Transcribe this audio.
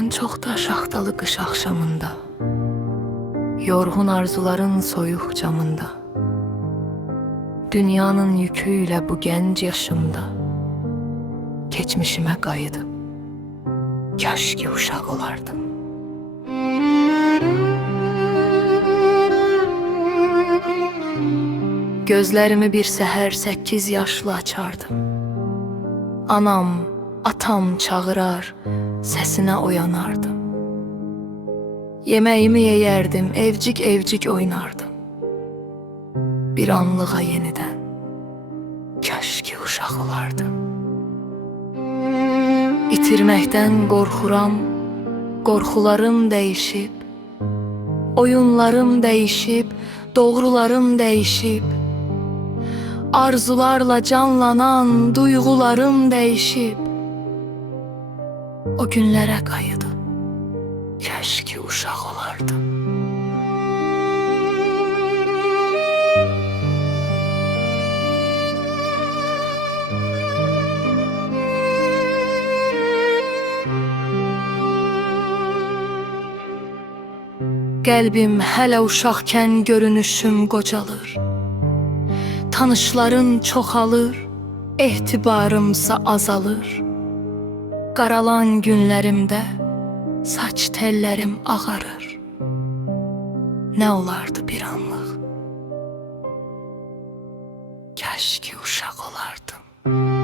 Başdan çox da şaxtalı qış axşamında, yorğun arzuların soyuq camında, dünyanın yükü ilə bu gənc yaşımda keçmişimə qayıdıb, kaş ki uşaq olardım. Gözlərimi bir səhər 8 yaşlı açardım. Anam, atam çağırar, səsinə oyanardım. Yeməyimi yeyərdim, evcik-evcik oynardım. Bir anlığa yenidən, kaş ki uşaq olardım. İtirməkdən qorxuram, qorxularım dəyişib, oyunlarım dəyişib, doğrularım dəyişib. Arzularla canlanan duyğularım dəyişib. O günlərə qayıdıb, kaş ki uşaq olardım. Qəlbim hələ uşaqkən görünüşüm qocalır. Tanışların çoxalır, etibarımsa azalır. Qaralan günlərimdə saç tellərim ağarır. Nə olardı bir anlıq, kaş ki uşaq olardım.